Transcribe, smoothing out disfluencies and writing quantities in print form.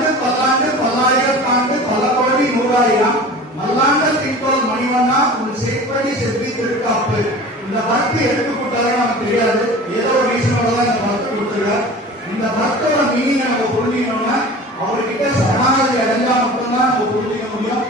பல்லாண்டு பல்லாண்டு பல்லாயிரத்தாண்டு பல கோடி நூறாயிரம் மல்லாண்ட திங்கோல் மணிவண்ணா உன் சேப்படி செவ்வி திருக்காப்பு. இந்த பக்தி எடுத்து கொடுத்தாலே நமக்கு தெரியாது, ஏதோ ஒரு ரீசனோட தான் இந்த பக்தி கொடுத்துருக்கார். இந்த பக்தோட மீனிங் நம்ம புரிஞ்சுக்கணும்னா அவர்கிட்ட சரணாகதி அடைஞ்சா மட்டும்தான் நம்ம புரிஞ்சுக்க முடியும்.